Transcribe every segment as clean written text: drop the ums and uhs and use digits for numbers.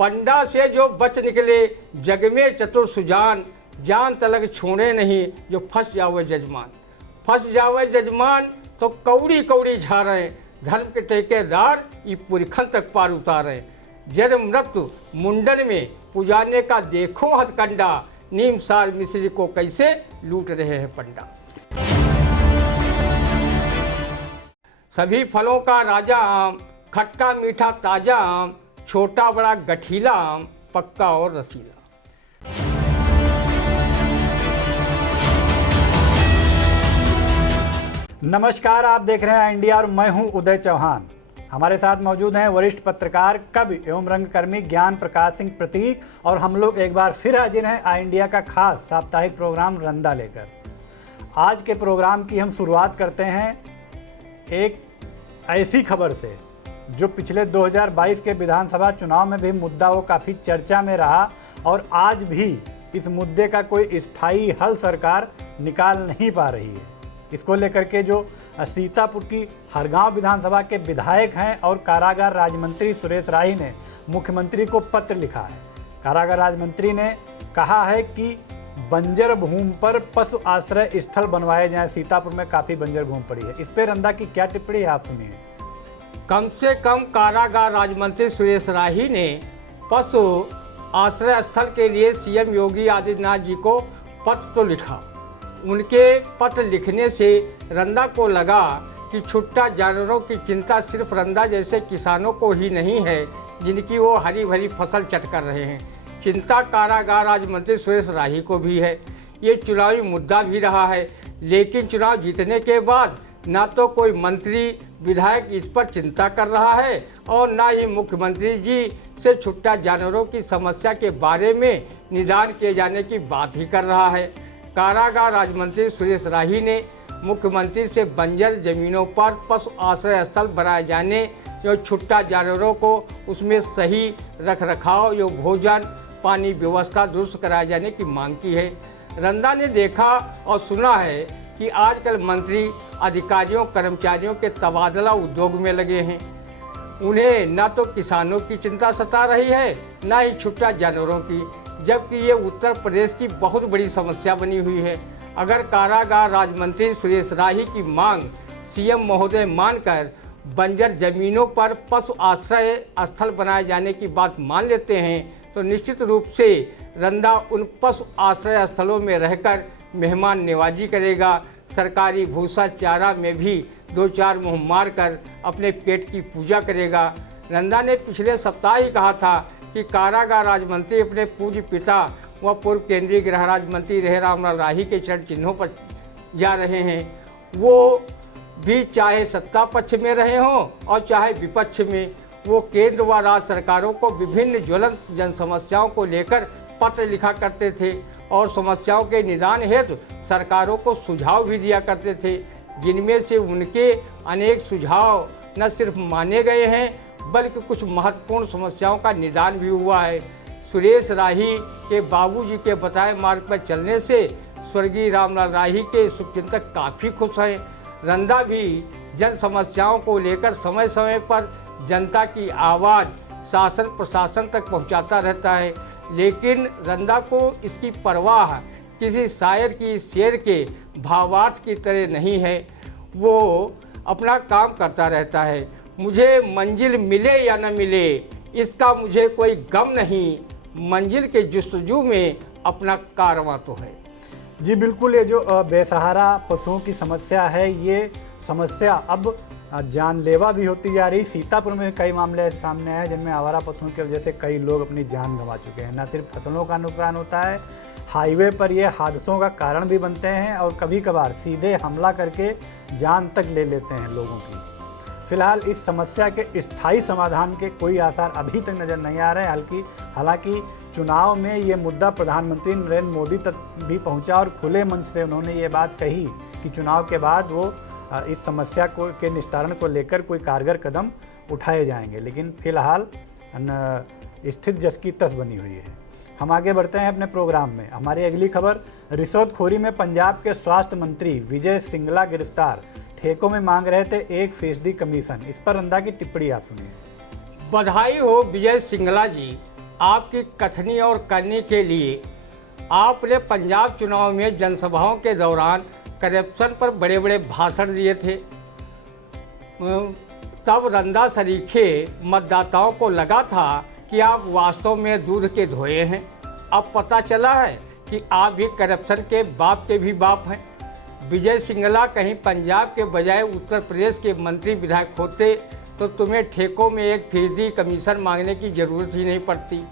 पंडा से जो बच निकले जग में चतुर सुजान, जान तलक छोड़े नहीं जो फंस जावे जजमान। फंस जावे जजमान तो कौड़ी कौड़ी झारें, धर्म के ठेकेदार ये पुरखन तक पार उतारें। जन्म मृत्यु मुंडन में पुजाने का देखो हथकंडा, नीम साल मिश्री को कैसे लूट रहे हैं पंडा। सभी फलों का राजा आम, खट्टा मीठा ताजा आम, छोटा बड़ा गठीला आम, पक्का और रसीला। नमस्कार, आप देख रहे हैं इंडिया और मैं हूं उदय चौहान। हमारे साथ मौजूद हैं वरिष्ठ पत्रकार, कवि एवं रंगकर्मी ज्ञान प्रकाश सिंह प्रतीक, और हम लोग एक बार फिर हाजिर हैं आई इंडिया का खास साप्ताहिक प्रोग्राम रंदा लेकर। आज के प्रोग्राम की हम शुरुआत करते हैं एक ऐसी खबर से जो पिछले 2022 के विधानसभा चुनाव में भी मुद्दा वो काफ़ी चर्चा में रहा और आज भी इस मुद्दे का कोई स्थायी हल सरकार निकाल नहीं पा रही है। इसको लेकर के जो सीतापुर की हरगांव विधानसभा के विधायक हैं और कारागार राज्य मंत्री सुरेश राही ने मुख्यमंत्री को पत्र लिखा है। कारागार राज्य मंत्री ने कहा है कि बंजर भूमि पर पशु आश्रय स्थल बनवाए जाएं। सीतापुर में काफ़ी बंजर भूमि पड़ी है। इस पर रंदा की क्या टिप्पणी है, आप सुनिए। कम से कम कारागार राज्य मंत्री सुरेश राही ने पशु आश्रय स्थल के लिए सीएम योगी आदित्यनाथ जी को पत्र तो लिखा। उनके पत्र लिखने से रंदा को लगा कि छुट्टा जानवरों की चिंता सिर्फ रंदा जैसे किसानों को ही नहीं है जिनकी वो हरी भरी फसल चट कर रहे हैं। चिंता कारागार राज्य मंत्री सुरेश राही को भी है। ये चुनावी मुद्दा भी रहा है, लेकिन चुनाव जीतने के बाद ना तो कोई मंत्री विधायक इस पर चिंता कर रहा है और ना ही मुख्यमंत्री जी से छुट्टा जानवरों की समस्या के बारे में निदान किए जाने की बात ही कर रहा है। कारागार राज्य मंत्री सुरेश राही ने मुख्यमंत्री से बंजर जमीनों पर पशु आश्रय स्थल बनाए जाने, जो छुट्टा जानवरों को उसमें सही रखरखाव, जो भोजन पानी व्यवस्था दुरुस्त कराए जाने की मांग की है। रंदा ने देखा और सुना है कि आजकल मंत्री अधिकारियों कर्मचारियों के तबादला उद्योग में लगे हैं। उन्हें न तो किसानों की चिंता सता रही है, न ही छुट्टा जानवरों की, जबकि ये उत्तर प्रदेश की बहुत बड़ी समस्या बनी हुई है। अगर कारागार राज्य मंत्री सुरेश राही की मांग सीएम महोदय मानकर बंजर जमीनों पर पशु आश्रय स्थल बनाए जाने की बात मान लेते हैं तो निश्चित रूप से रंदा उन पशु आश्रय स्थलों में रहकर मेहमान नवाजी करेगा। सरकारी भूसा चारा में भी 2-4 मुँह मार कर अपने पेट की पूजा करेगा। रंदा ने पिछले सप्ताह ही कहा था कि कारागार राज्य मंत्री अपने पूज्य पिता व पूर्व केंद्रीय गृह राज्य मंत्री रहे रामलाल राही के चरण चिन्हों पर जा रहे हैं। वो भी चाहे सत्ता पक्ष में रहे हों और चाहे विपक्ष में, वो केंद्र व राज्य सरकारों को विभिन्न ज्वलंत जन समस्याओं को लेकर पत्र लिखा करते थे और समस्याओं के निदान हेतु सरकारों को सुझाव भी दिया करते थे, जिनमें से उनके अनेक सुझाव न सिर्फ माने गए हैं बल्कि कुछ महत्वपूर्ण समस्याओं का निदान भी हुआ है। सुरेश राही के बाबूजी के बताए मार्ग पर चलने से स्वर्गीय रामलाल राही के शुभचिंतक काफ़ी खुश हैं। रंदा भी जन समस्याओं को लेकर समय समय पर जनता की आवाज़ शासन प्रशासन तक पहुंचाता रहता है, लेकिन रंदा को इसकी परवाह किसी शायर की शेर के भावार्थ की तरह नहीं है। वो अपना काम करता रहता है। मुझे मंजिल मिले या न मिले इसका मुझे कोई गम नहीं, मंजिल के जुस्तजू में अपना कारवां तो है। जी बिल्कुल, ये जो बेसहारा पशुओं की समस्या है, ये समस्या अब जानलेवा भी होती जा रही। सीतापुर में कई मामले ऐसे सामने आए जिनमें आवारा पशुओं की वजह से कई लोग अपनी जान गंवा चुके हैं। न सिर्फ फसलों का नुकसान होता है, हाईवे पर ये हादसों का कारण भी बनते हैं और कभी कभार सीधे हमला करके जान तक ले लेते हैं लोगों की। फिलहाल इस समस्या के स्थायी समाधान के कोई आसार अभी तक नज़र नहीं आ रहे हैं। हालांकि चुनाव में ये मुद्दा प्रधानमंत्री नरेंद्र मोदी तक भी पहुंचा और खुले मंच से उन्होंने ये बात कही कि चुनाव के बाद वो इस समस्या को के निस्तारण को लेकर कोई कारगर कदम उठाए जाएंगे, लेकिन फिलहाल स्थिति जस की तस बनी हुई है। हम आगे बढ़ते हैं अपने प्रोग्राम में। हमारी अगली खबर, रिश्वतखोरी में पंजाब के स्वास्थ्य मंत्री विजय सिंगला गिरफ्तार, ठेकों में मांग रहे थे 1% कमीशन। इस पर रंदा की टिप्पणी आप सुनिए। बधाई हो विजय सिंगला जी, आपकी कथनी और करनी के लिए आपने पंजाब चुनाव में जनसभाओं के दौरान करप्शन पर बड़े बड़े भाषण दिए थे। तब रंदा सरीखे मतदाताओं को लगा था कि आप वास्तव में दूध के धोए हैं। अब पता चला है कि आप भी करप्शन के भी बाप हैं। विजय सिंगला कहीं पंजाब के बजाय उत्तर प्रदेश के मंत्री विधायक होते तो तुम्हें ठेकों में 1% कमीशन मांगने की ज़रूरत ही नहीं पड़ती।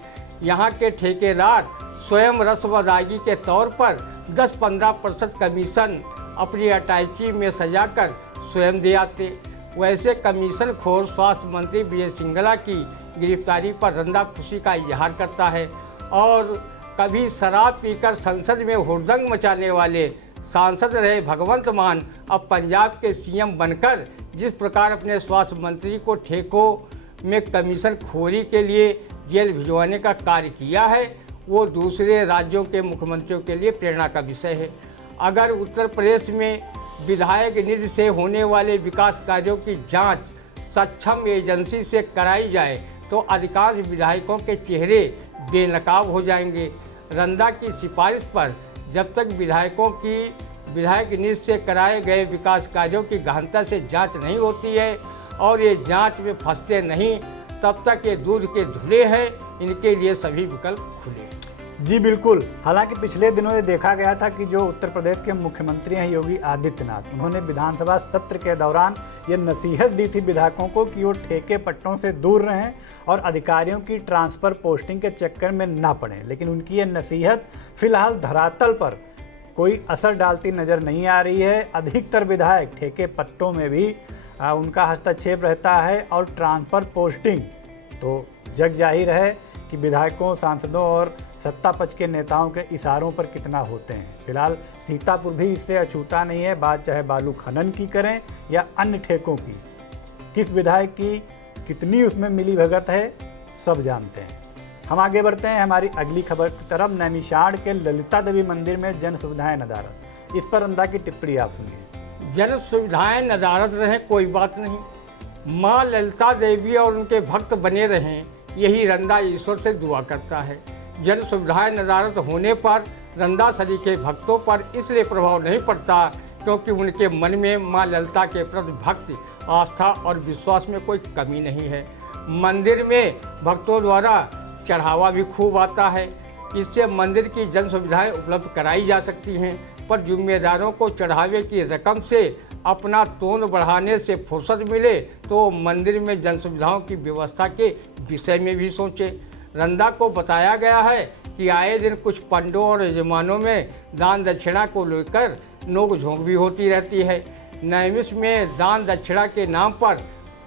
यहाँ के ठेकेदार स्वयं रस्म अदायगी के तौर पर 10-15% कमीशन अपनी अटैची में सजाकर स्वयं दे आते। वैसे कमीशन खोर स्वास्थ्य मंत्री विजय सिंगला की गिरफ्तारी पर रंदा खुशी का इजहार करता है और कभी शराब पीकर संसद में हुड़दंग मचाने वाले सांसद रहे भगवंत मान अब पंजाब के सीएम बनकर जिस प्रकार अपने स्वास्थ्य मंत्री को ठेकों में कमीशन खोरी के लिए जेल भिजवाने का कार्य किया है, वो दूसरे राज्यों के मुख्यमंत्रियों के लिए प्रेरणा का विषय है। अगर उत्तर प्रदेश में विधायक निधि से होने वाले विकास कार्यों की जांच सक्षम एजेंसी से कराई जाए तो अधिकांश विधायकों के चेहरे बेनकाब हो जाएंगे। रंदा की सिफारिश पर जब तक विधायक निधि से कराए गए विकास कार्यों की गहनता से जांच नहीं होती है और ये जांच में फंसते नहीं, तब तक ये दूध के धुले हैं। इनके लिए सभी विकल्प खुले। जी बिल्कुल। हालांकि पिछले दिनों ये देखा गया था कि जो उत्तर प्रदेश के मुख्यमंत्री हैं योगी आदित्यनाथ, उन्होंने विधानसभा सत्र के दौरान ये नसीहत दी थी विधायकों को कि वो ठेके पट्टों से दूर रहें और अधिकारियों की ट्रांसफ़र पोस्टिंग के चक्कर में ना पड़ें। लेकिन उनकी ये नसीहत फिलहाल धरातल पर कोई असर डालती नज़र नहीं आ रही है। अधिकतर विधायक ठेके पट्टों में भी उनका हस्तक्षेप रहता है और ट्रांसफ़र पोस्टिंग तो जग जाहिर है कि विधायकों, सांसदों और सत्ता पक्ष के नेताओं के इशारों पर कितना होते हैं। फिलहाल सीतापुर भी इससे अछूता नहीं है, बात चाहे बालू खनन की करें या अन्य ठेकों की। किस विधायक की कितनी उसमें मिली भगत है सब जानते हैं। हम आगे बढ़ते हैं हमारी अगली खबर की तरफ। नैमिषारण्य के ललिता देवी मंदिर में जन सुविधाएं नदारत, इस पर रंदा की टिप्पणी आप सुनिए। जन सुविधाएं नदारत रहें कोई बात नहीं, माँ ललिता देवी और उनके भक्त बने रहें, यही रंदा ईश्वर से दुआ करता है। जन सुविधाएं नदारत होने पर रंदा सरी के भक्तों पर इसलिए प्रभाव नहीं पड़ता क्योंकि उनके मन में मां ललिता के प्रति भक्ति, आस्था और विश्वास में कोई कमी नहीं है। मंदिर में भक्तों द्वारा चढ़ावा भी खूब आता है, इससे मंदिर की जन सुविधाएं उपलब्ध कराई जा सकती हैं। पर जिम्मेदारों को चढ़ावे की रकम से अपना तोंद बढ़ाने से फुर्सत मिले तो मंदिर में जन सुविधाओं की व्यवस्था के विषय में भी सोचे। रंदा को बताया गया है कि आए दिन कुछ पंडों और यजमानों में दान दक्षिणा को लेकर नोक झोंक भी होती रहती है। नैमिष में दान दक्षिणा के नाम पर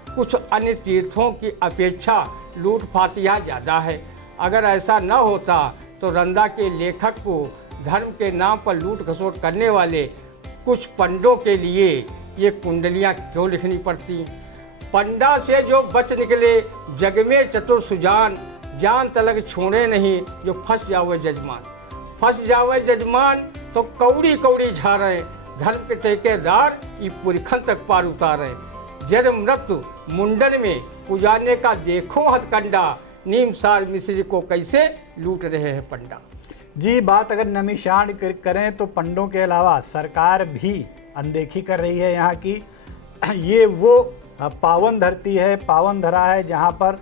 कुछ अन्य तीर्थों की अपेक्षा लूट फातियाँ ज़्यादा है। अगर ऐसा न होता तो रंदा के लेखक को धर्म के नाम पर लूट खसोट करने वाले कुछ पंडों के लिए ये कुंडलियाँ क्यों लिखनी पड़ती। पंडा से जो बच निकले जग में चतुर सुजान, जान तलक छोड़े नहीं जो फंस जावे जजमान। फंस जावे जजमान तो कौड़ी कौड़ी झारें, धर्म के ठेकेदार ये पुरखन तक पार उतारें। जन्म मृत्यु मुंडन में पुजाने का देखो हथकंडा, नीम साल मिश्री को कैसे लूट रहे हैं पंडा। जी, बात अगर नैमिषारण्य करें तो पंडों के अलावा सरकार भी अनदेखी कर रही है यहाँ की। ये वो पावन धरती है, पावन धरा है जहाँ पर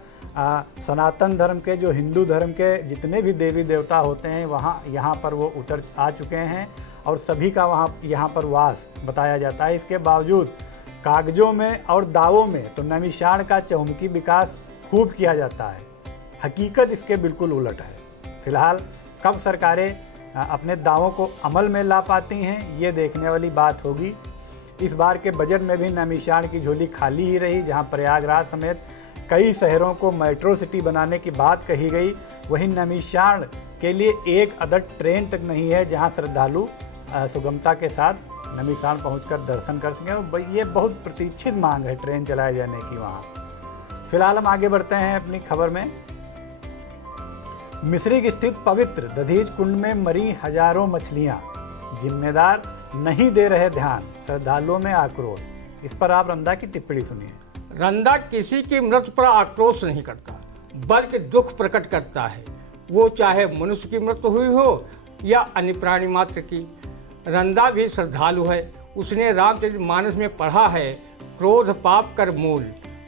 सनातन धर्म के, जो हिंदू धर्म के जितने भी देवी देवता होते हैं वहाँ यहाँ पर वो उतर आ चुके हैं और सभी का यहाँ पर वास बताया जाता है। इसके बावजूद कागजों में और दावों में तो नैमिषारण्य का चहुमुखी विकास खूब किया जाता है, हकीकत इसके बिल्कुल उलट है। फिलहाल कब सरकारें अपने दावों को अमल में ला पाती हैं ये देखने वाली बात होगी। इस बार के बजट में भी नैमिषारण्य की झोली खाली ही रही, जहां प्रयागराज समेत कई शहरों को मेट्रो सिटी बनाने की बात कही गई, वहीं नैमिषारण्य के लिए एक अदद ट्रेन तक नहीं है जहां श्रद्धालु सुगमता के साथ नैमिषारण्य पहुंचकर दर्शन कर सकें। ये बहुत प्रतीक्षित मांग है ट्रेन चलाए जाने की वहाँ। फिलहाल हम आगे बढ़ते हैं अपनी खबर में। मिश्रिक स्थित पवित्र दधीच कुंड में मरी हजारों मछलियां, जिम्मेदार नहीं दे रहे ध्यान, श्रद्धालुओं में आक्रोश। इस पर आप रंदा की टिप्पणी सुनिए। रंदा किसी की मृत्यु पर आक्रोश नहीं करता, बल्कि दुख प्रकट करता है, वो चाहे मनुष्य की मृत्यु हुई हो या अन्य प्राणी मात्र की। रंदा भी श्रद्धालु है। उसने रामचरितमानस में पढ़ा है, क्रोध पाप कर मूल।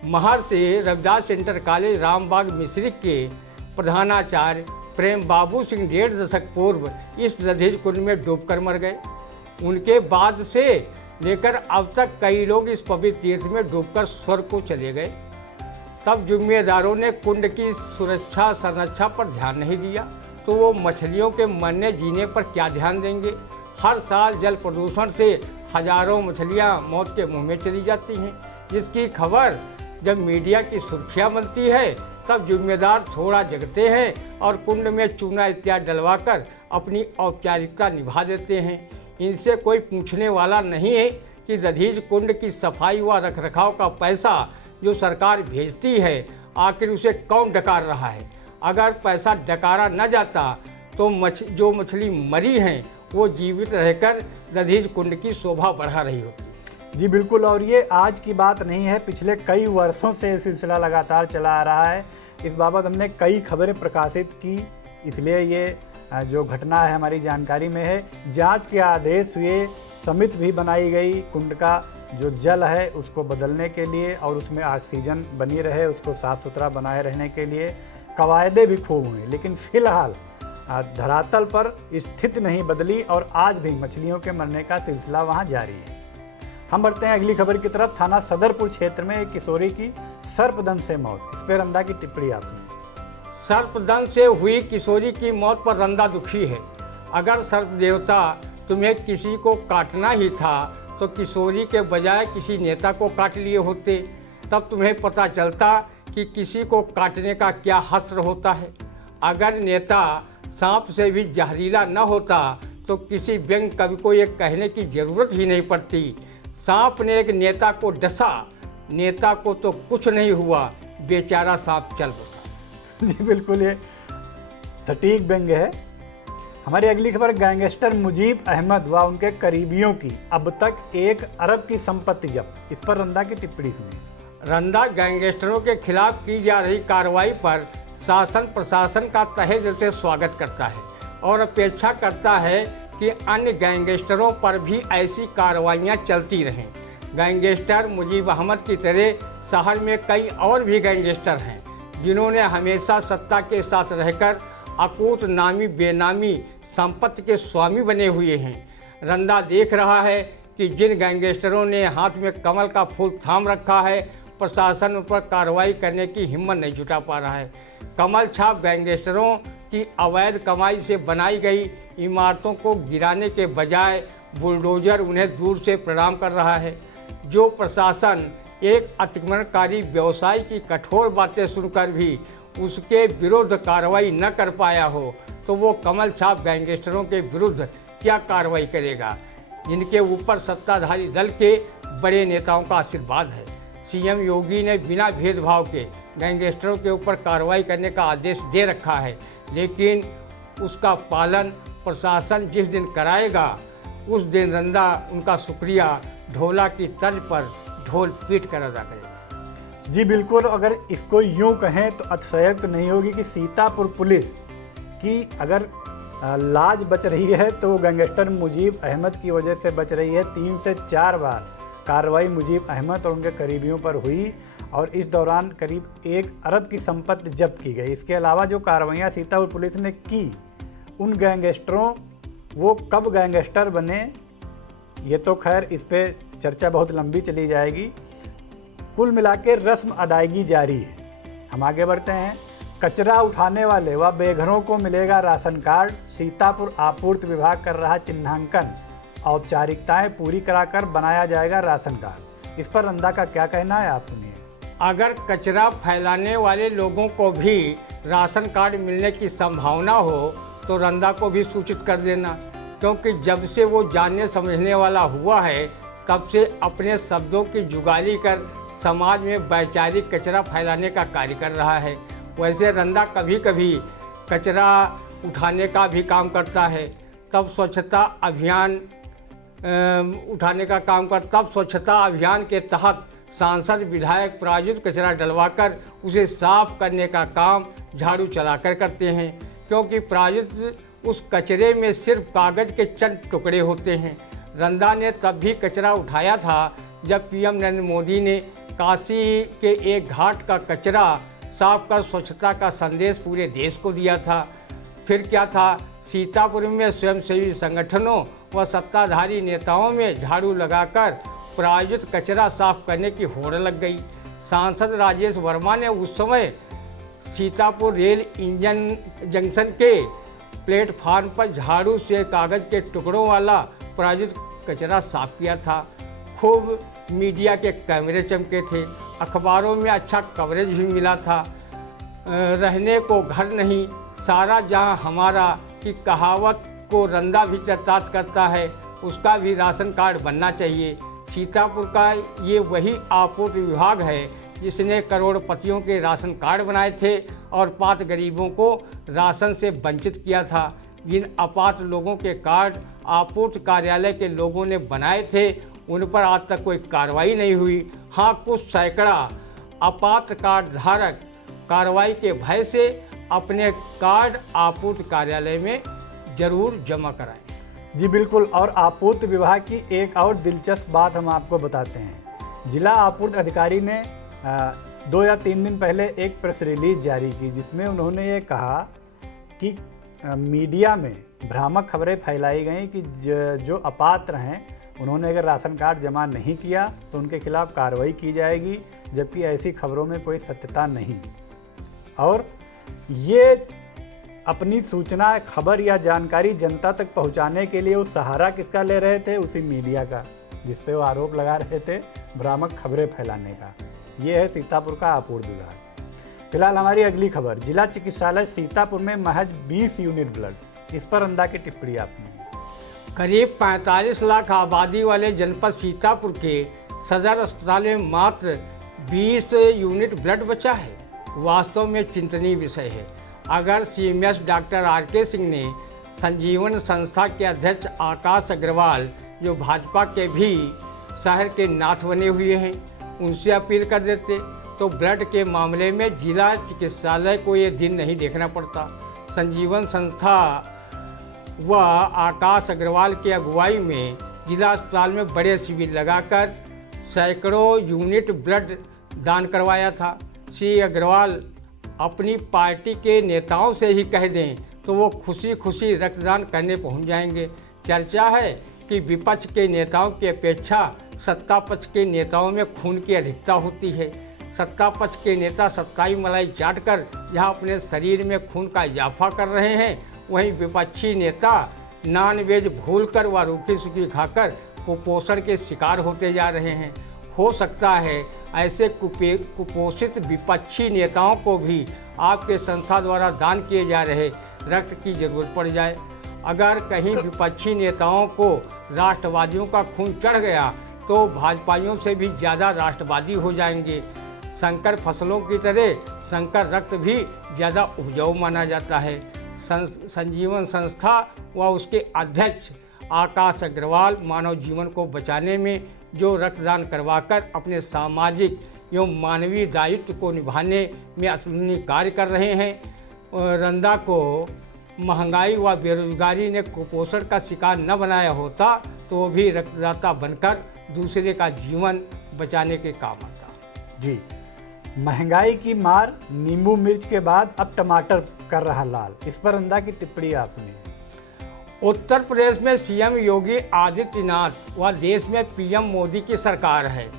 महर्षि रविदास इंटर कॉलेज रामबाग मिश्रिक के प्रधानाचार्य प्रेम बाबू सिंह 1.5 दशक पूर्व इस दधीच कुंड में डूबकर मर गए। उनके बाद से लेकर अब तक कई लोग इस पवित्र तीर्थ में डूबकर स्वर्ग को चले गए। तब जिम्मेदारों ने कुंड की सुरक्षा संरक्षा पर ध्यान नहीं दिया, तो वो मछलियों के मरने जीने पर क्या ध्यान देंगे। हर साल जल प्रदूषण से हजारों मछलियां मौत के मुंह में चली जाती हैं, जिसकी खबर जब मीडिया की सुर्खियां बनती है तब जिम्मेदार थोड़ा जगते हैं और कुंड में चूना इत्यादि डलवाकर अपनी औपचारिकता निभा देते हैं। इनसे कोई पूछने वाला नहीं है कि दधीच कुंड की सफाई व रखरखाव का पैसा जो सरकार भेजती है, आखिर उसे कौन डकार रहा है। अगर पैसा डकारा न जाता तो जो मछली मरी हैं वो जीवित रहकर दधीच कुंड की शोभा बढ़ा रही होती। जी बिल्कुल, और ये आज की बात नहीं है, पिछले कई वर्षों से ये सिलसिला लगातार चला आ रहा है। इस बाबत हमने कई खबरें प्रकाशित की, इसलिए ये जो घटना है हमारी जानकारी में है। जांच के आदेश हुए, समिति भी बनाई गई कुंड का जो जल है उसको बदलने के लिए और उसमें ऑक्सीजन बनी रहे, उसको साफ़ सुथरा बनाए रहने के लिए कवायदे भी खूब हुए, लेकिन फिलहाल धरातल पर स्थिति नहीं बदली और आज भी मछलियों के मरने का सिलसिला वहाँ जारी है। हम बढ़ते हैं अगली खबर की तरफ। थाना सदरपुर क्षेत्र में एक किशोरी की सर्पदंश से मौत, इस पर रंदा की टिप्पणी आपने। सर्पदंश से हुई किशोरी की मौत पर रंदा दुखी है। अगर सर्प देवता तुम्हें किसी को काटना ही था तो किशोरी के बजाय किसी नेता को काट लिए होते, तब तुम्हें पता चलता कि किसी को काटने का क्या हश्र होता है। अगर नेता सांप से भी जहरीला न होता तो किसी व्यंग कवि को ये कहने की जरूरत ही नहीं पड़ती, सांप ने एक नेता को डसा, नेता को तो कुछ नहीं हुआ, बेचारा सांप चल बसा। जी बिल्कुल, ये सटीक व्यंग है। हमारी अगली खबर, गैंगस्टर मुजीब अहमद व उनके करीबियों की अब तक 1 अरब की संपत्ति जब्त, इस पर रंदा की टिप्पणी सुनी। रंदा गैंगस्टरों के खिलाफ की जा रही कार्रवाई पर शासन प्रशासन का तहे दिल से स्वागत करता है और अपेक्षा करता है कि अन्य गैंगस्टरों पर भी ऐसी कार्रवाइयाँ चलती रहें। गैंगस्टर मुजीब अहमद की तरह शहर में कई और भी गैंगस्टर हैं जिन्होंने हमेशा सत्ता के साथ रहकर अकूत नामी बेनामी संपत्ति के स्वामी बने हुए हैं। रंदा देख रहा है कि जिन गैंगस्टरों ने हाथ में कमल का फूल थाम रखा है, प्रशासन उन पर कार्रवाई करने की हिम्मत नहीं जुटा पा रहा है। कमल छाप गैंगस्टरों की अवैध कमाई से बनाई गई इमारतों को गिराने के बजाय बुलडोजर उन्हें दूर से प्रणाम कर रहा है। जो प्रशासन एक अतिक्रमणकारी व्यवसायी की कठोर बातें सुनकर भी उसके विरुद्ध कार्रवाई न कर पाया हो, तो वो कमल छाप गैंगस्टरों के विरुद्ध क्या कार्रवाई करेगा, जिनके ऊपर सत्ताधारी दल के बड़े नेताओं का आशीर्वाद है। सीएम योगी ने बिना भेदभाव के गैंगस्टरों के ऊपर कार्रवाई करने का आदेश दे रखा है, लेकिन उसका पालन प्रशासन जिस दिन कराएगा उस दिन रंदा उनका शुक्रिया ढोला की तर्ज पर ढोल पीट कर अदा करेगा। जी बिल्कुल, अगर इसको यूं कहें तो अतिशयोक्ति नहीं होगी कि सीतापुर पुलिस की अगर लाज बच रही है तो वो गैंगस्टर मुजीब अहमद की वजह से बच रही है। 3 से 4 बार कार्रवाई मुजीब अहमद और उनके करीबियों पर हुई और इस दौरान करीब 1 अरब की संपत्ति जब्त की गई। इसके अलावा जो कार्रवाइयाँ सीतापुर पुलिस ने की, उन गैंगस्टरों वो कब गैंगस्टर बने ये तो खैर इस पर चर्चा बहुत लंबी चली जाएगी। कुल मिला के रस्म अदायगी जारी है। हम आगे बढ़ते हैं। कचरा उठाने वाले व बेघरों को मिलेगा राशन कार्ड, सीतापुर आपूर्ति विभाग कर रहा चिन्हांकन, औपचारिकताएं पूरी कराकर बनाया जाएगा राशन कार्ड। इस पर रंदा का क्या कहना है, आप सुनिए। अगर कचरा फैलाने वाले लोगों को भी राशन कार्ड मिलने की संभावना हो तो रंदा को भी सूचित कर देना, क्योंकि जब से वो जानने समझने वाला हुआ है तब से अपने शब्दों की जुगाली कर समाज में वैचारिक कचरा फैलाने का कार्य कर रहा है। वैसे रंदा कभी कभी कचरा उठाने का भी काम करता है, तब स्वच्छता अभियान के तहत सांसद विधायक प्रायोजित कचरा डलवाकर उसे साफ करने का काम झाड़ू चलाकर करते हैं, क्योंकि प्रायोजित उस कचरे में सिर्फ कागज़ के चंद टुकड़े होते हैं। रंदा ने तब भी कचरा उठाया था जब पीएम नरेंद्र मोदी ने काशी के एक घाट का कचरा साफ कर स्वच्छता का संदेश पूरे देश को दिया था। फिर क्या था, सीतापुर में स्वयंसेवी संगठनों व सत्ताधारी नेताओं में झाड़ू लगाकर प्रायोजित कचरा साफ करने की होड़ लग गई। सांसद राजेश वर्मा ने उस समय सीतापुर रेल इंजन जंक्शन के प्लेटफार्म पर झाड़ू से कागज़ के टुकड़ों वाला प्रायोजित कचरा साफ किया था। खूब मीडिया के कैमरे चमके थे, अखबारों में अच्छा कवरेज भी मिला था। रहने को घर नहीं, सारा जहां हमारा की कहावत को रंदा भी चरितार्थ करता है, उसका भी राशन कार्ड बनना चाहिए। सीतापुर का ये वही आपूर्ति विभाग है जिसने करोड़पतियों के राशन कार्ड बनाए थे और पात्र गरीबों को राशन से वंचित किया था। जिन अपात्र लोगों के कार्ड आपूर्ति कार्यालय के लोगों ने बनाए थे उन पर आज तक कोई कार्रवाई नहीं हुई। हाँ, कुछ सैकड़ा अपात्र कार्ड धारक कार्रवाई के भय से अपने कार्ड आपूर्ति कार्यालय में जरूर जमा कराएं। जी बिल्कुल। और आपूर्ति विभाग की एक और दिलचस्प बात हम आपको बताते हैं। जिला आपूर्ति अधिकारी ने 2 या 3 दिन पहले एक प्रेस रिलीज जारी की, जिसमें उन्होंने ये कहा कि मीडिया में भ्रामक खबरें फैलाई गई कि जो अपात्र हैं उन्होंने अगर राशन कार्ड जमा नहीं किया तो उनके खिलाफ कार्रवाई की जाएगी, जबकि ऐसी खबरों में कोई सत्यता नहीं। और ये अपनी सूचना, खबर या जानकारी जनता तक पहुंचाने के लिए वो सहारा किसका ले रहे थे? उसी मीडिया का, जिस पे वो आरोप लगा रहे थे भ्रामक खबरें फैलाने का। ये है सीतापुर का आपूर्ति विभाग। फिलहाल हमारी अगली खबर, जिला चिकित्सालय सीतापुर में महज 20 यूनिट ब्लड। इस पर अंदा की टिप्पणी आपने। करीब 45 लाख आबादी वाले जनपद सीतापुर के सदर अस्पताल में मात्र 20 यूनिट ब्लड बचा है। वास्तव में चिंतनीय विषय है। अगर सीएमएस डॉक्टर आर.के. सिंह ने संजीवन संस्था के अध्यक्ष आकाश अग्रवाल, जो भाजपा के भी शहर के नाथ बने हुए हैं, उनसे अपील कर देते तो ब्लड के मामले में जिला चिकित्सालय को ये दिन नहीं देखना पड़ता। संजीवन संस्था व आकाश अग्रवाल की अगुवाई में जिला अस्पताल में बड़े शिविर लगाकर सैकड़ों यूनिट ब्लड दान करवाया था। श्री अग्रवाल अपनी पार्टी के नेताओं से ही कह दें तो वो खुशी खुशी रक्तदान करने पहुंच जाएंगे। चर्चा है कि विपक्ष के नेताओं की अपेक्षा सत्ता पक्ष के नेताओं में खून की अधिकता होती है। सत्ता पक्ष के नेता सत्ताई मलाई चाटकर जहां अपने शरीर में खून का इजाफा कर रहे हैं, वहीं विपक्षी नेता नॉनवेज भूलकर व रूखी सूखी खाकर कुपोषण के शिकार होते जा रहे हैं। हो सकता है ऐसे कुपोषित विपक्षी नेताओं को भी आपके संस्था द्वारा दान किए जा रहे रक्त की जरूरत पड़ जाए। अगर कहीं विपक्षी नेताओं को राष्ट्रवादियों का खून चढ़ गया तो भाजपाइयों से भी ज़्यादा राष्ट्रवादी हो जाएंगे। संकर फसलों की तरह संकर रक्त भी ज़्यादा उपजाऊ माना जाता है। संजीवन संस्था व उसके अध्यक्ष आकाश अग्रवाल मानव जीवन को बचाने में जो रक्तदान करवाकर अपने सामाजिक एवं मानवीय दायित्व को निभाने में अतुलनीय कार्य कर रहे हैं। रंदा को महंगाई व बेरोजगारी ने कुपोषण का शिकार न बनाया होता तो वो भी रक्तदाता बनकर दूसरे का जीवन बचाने के काम आता। जी, महंगाई की मार नींबू मिर्च के बाद अब टमाटर कर रहा लाल। इस पर अंदा की टिप्पणी आप सुनिए। उत्तर प्रदेश में सीएम योगी आदित्यनाथ व देश में पीएम मोदी की सरकार है।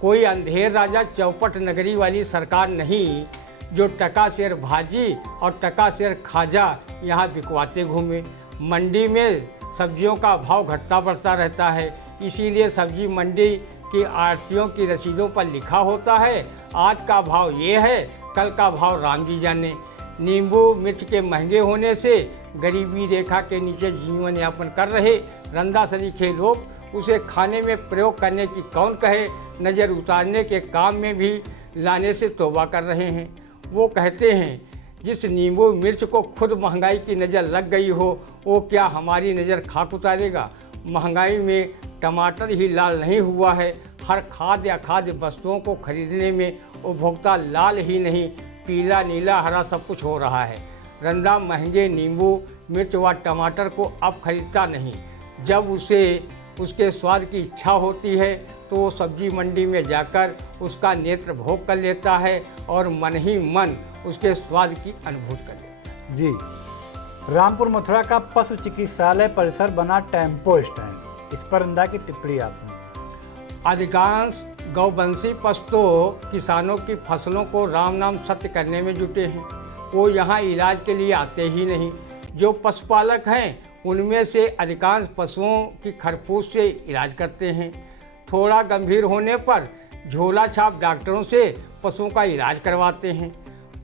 कोई अंधेर राजा चौपट नगरी वाली सरकार नहीं जो टका शेर भाजी और टका शेर खाजा यहाँ बिकवाते घूमे। मंडी में सब्जियों का भाव घटता बढ़ता रहता है, इसीलिए सब्जी मंडी की आढ़तियों की रसीदों पर लिखा होता है आज का भाव ये है, कल का भाव राम जी जाने। नींबू मिर्च के महंगे होने से गरीबी रेखा के नीचे जीवन यापन कर रहे रंदा सरीखे लोग उसे खाने में प्रयोग करने की कौन कहे, नज़र उतारने के काम में भी लाने से तौबा कर रहे हैं। वो कहते हैं जिस नींबू मिर्च को खुद महंगाई की नज़र लग गई हो वो क्या हमारी नज़र खाक उतारेगा। महंगाई में टमाटर ही लाल नहीं हुआ है, हर खाद्य अखाद्य वस्तुओं को खरीदने में उपभोक्ता लाल ही नहीं पीला नीला हरा सब कुछ हो रहा है। रंदा महंगे नींबू मिर्च व टमाटर को अब खरीदता नहीं। जब उसे उसके स्वाद की इच्छा होती है तो वो सब्जी मंडी में जाकर उसका नेत्र भोग कर लेता है और मन ही मन उसके स्वाद की अनुभूति कर लेता है। जी, रामपुर मथुरा का पशु चिकित्सालय परिसर बना टेम्पो स्टैंड, इस पर रंदा की टिप्पणी आप सुनिए। अधिकांश गौवंशी पशु किसानों की फसलों को राम नाम सत्य करने में जुटे हैं। वो यहाँ इलाज के लिए आते ही नहीं। जो पशुपालक हैं उनमें से अधिकांश पशुओं की खरफूस से इलाज करते हैं। थोड़ा गंभीर होने पर झोला छाप डॉक्टरों से पशुओं का इलाज करवाते हैं।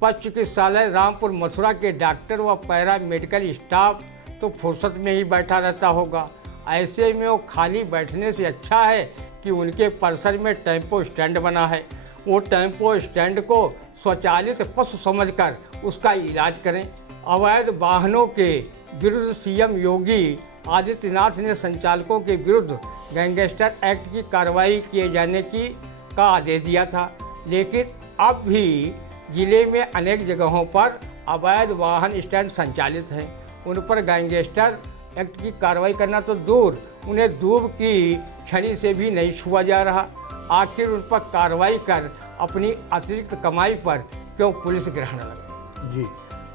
पशु चिकित्सालय रामपुर मथुरा के डॉक्टर व पैरा मेडिकल स्टाफ तो फुर्सत में ही बैठा रहता होगा। ऐसे में वो खाली बैठने से अच्छा है कि उनके परिसर में टेम्पो स्टैंड बना है। वो टेम्पो स्टैंड को स्वचालित पशु समझकर उसका इलाज करें। अवैध वाहनों के विरुद्ध सीएम योगी आदित्यनाथ ने संचालकों के विरुद्ध गैंगस्टर एक्ट की कार्रवाई किए जाने का आदेश दिया था, लेकिन अब भी जिले में अनेक जगहों पर अवैध वाहन स्टैंड संचालित हैं। उन पर गैंगस्टर एक्ट की कार्रवाई करना तो दूर, उन्हें दूब की छड़ी से भी नहीं छुआ जा रहा। आखिर उन पर कार्रवाई कर अपनी अतिरिक्त कमाई पर क्यों पुलिस ग्रहण लगा? जी,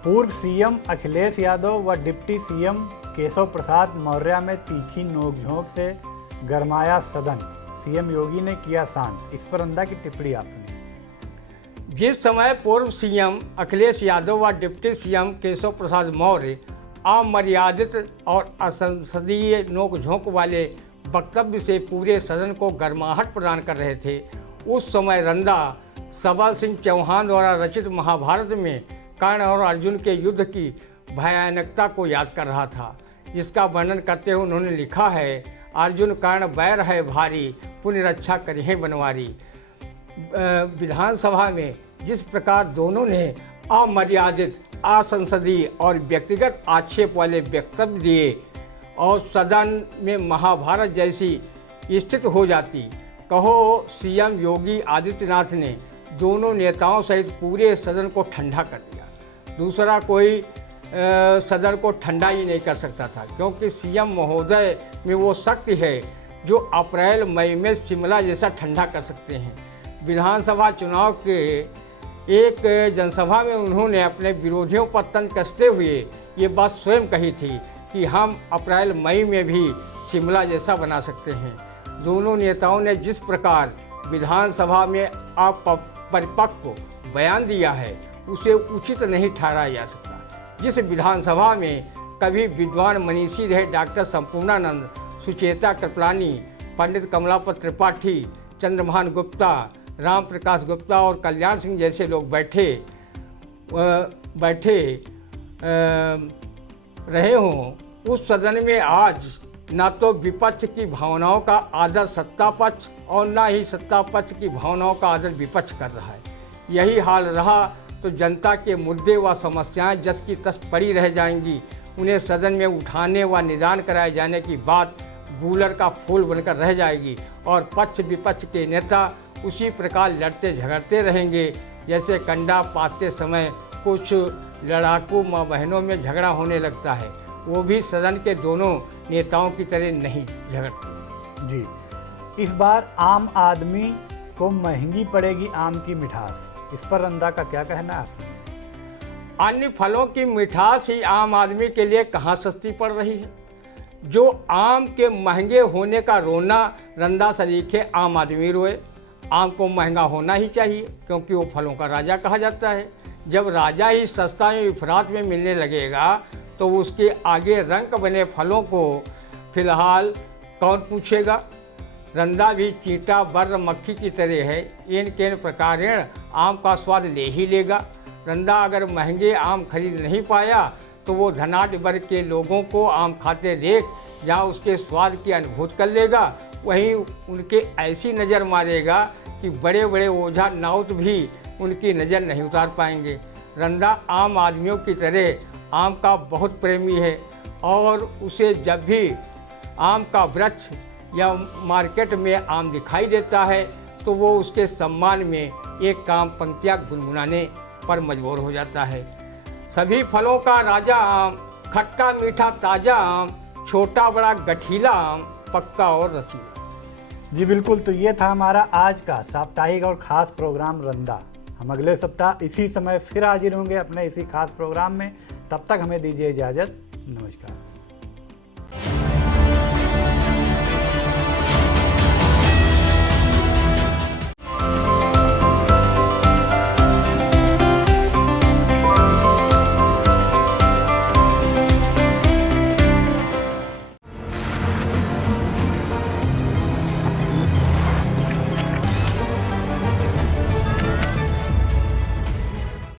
पूर्व सीएम अखिलेश यादव व डिप्टी सीएम केशव प्रसाद मौर्य में तीखी नोकझोंक से गरमाया सदन, सीएम योगी ने किया शांत, इस पर रंदा की टिप्पणी आप सुनिए। जिस समय पूर्व सीएम अखिलेश यादव व डिप्टी सीएम केशव प्रसाद मौर्य अमर्यादित और असंसदीय नोकझोंक वाले वक्तव्य से पूरे सदन को गर्माहट प्रदान कर रहे थे, उस समय रंदा सबल सिंह चौहान द्वारा रचित महाभारत में कर्ण और अर्जुन के युद्ध की भयानकता को याद कर रहा था, जिसका वर्णन करते हुए उन्होंने लिखा है, अर्जुन कर्ण बैर है भारी, पुण्य रक्षा करिहे बनवारी। विधानसभा में जिस प्रकार दोनों ने अमर्यादित, असंसदीय और व्यक्तिगत आक्षेप वाले वक्तव्य दिए और सदन में महाभारत जैसी स्थिति हो जाती, कहो सीएम योगी आदित्यनाथ ने दोनों नेताओं सहित पूरे सदन को ठंडा कर दिया। दूसरा कोई सदन को ठंडा ही नहीं कर सकता था, क्योंकि सीएम महोदय में वो शक्ति है जो अप्रैल मई में शिमला जैसा ठंडा कर सकते हैं। विधानसभा चुनाव के एक जनसभा में उन्होंने अपने विरोधियों पर तंज कसते हुए ये बात स्वयं कही थी कि हम अप्रैल मई में भी शिमला जैसा बना सकते हैं। दोनों नेताओं ने जिस प्रकार विधानसभा में अपरिपक्व बयान दिया है उसे उचित नहीं ठहराया जा सकता। जिस विधानसभा में कभी विद्वान मनीषी रहे डॉक्टर संपूर्णानंद, सुचेता कृपलानी, पंडित कमलापत त्रिपाठी, चंद्रभान गुप्ता, राम प्रकाश गुप्ता और कल्याण सिंह जैसे लोग बैठे रहे हों, उस सदन में आज ना तो विपक्ष की भावनाओं का आदर सत्ता पक्ष और ना ही सत्ता पक्ष की भावनाओं का आदर विपक्ष कर रहा है। यही हाल रहा तो जनता के मुद्दे व समस्याएं जस की तस पड़ी रह जाएंगी। उन्हें सदन में उठाने व निदान कराए जाने की बात गूलर का फूल बनकर रह जाएगी और पक्ष विपक्ष के नेता उसी प्रकार लड़ते झगड़ते रहेंगे जैसे कंडा पाते समय कुछ लड़ाकू माँ बहनों में झगड़ा होने लगता है, वो भी सदन के दोनों नेताओं की तरह नहीं झगड़ते। जी, इस बार आम आदमी को महंगी पड़ेगी आम की मिठास, इस पर रंदा का क्या कहना है? अन्य फलों की मिठास ही आम आदमी के लिए कहाँ सस्ती पड़ रही है। जो आम के महंगे होने का रोना रंदा सरीखे आम आदमी रोए। आम को महंगा होना ही चाहिए क्योंकि वो फलों का राजा कहा जाता है। जब राजा ही सस्ता में इफरात में मिलने लगेगा तो उसके आगे रंग बने फलों को फिलहाल कौन पूछेगा। रंदा भी चींटा बर्र मक्खी की तरह है, इन केन प्रकारेण आम का स्वाद ले ही लेगा। रंदा अगर महंगे आम खरीद नहीं पाया तो वो धनाढ्य वर्ग के लोगों को आम खाते देख जहाँ उसके स्वाद की अनुभूति कर लेगा, वहीं उनके ऐसी नज़र मारेगा कि बड़े बड़े ओझा नाउत भी उनकी नज़र नहीं उतार पाएंगे। रंदा आम आदमियों की तरह आम का बहुत प्रेमी है और उसे जब भी आम का वृक्ष या मार्केट में आम दिखाई देता है तो वो उसके सम्मान में एक काम पंक्तियाँ गुनगुनाने पर मजबूर हो जाता है। सभी फलों का राजा आम, खट्टा मीठा ताज़ा आम, छोटा बड़ा गठीला आम, पक्का और रसीला। जी बिल्कुल, तो ये था हमारा आज का साप्ताहिक और ख़ास प्रोग्राम रंदा। हम अगले सप्ताह इसी समय फिर हाजिर होंगे अपने इसी खास प्रोग्राम में। तब तक हमें दीजिए इजाज़त। नमस्कार।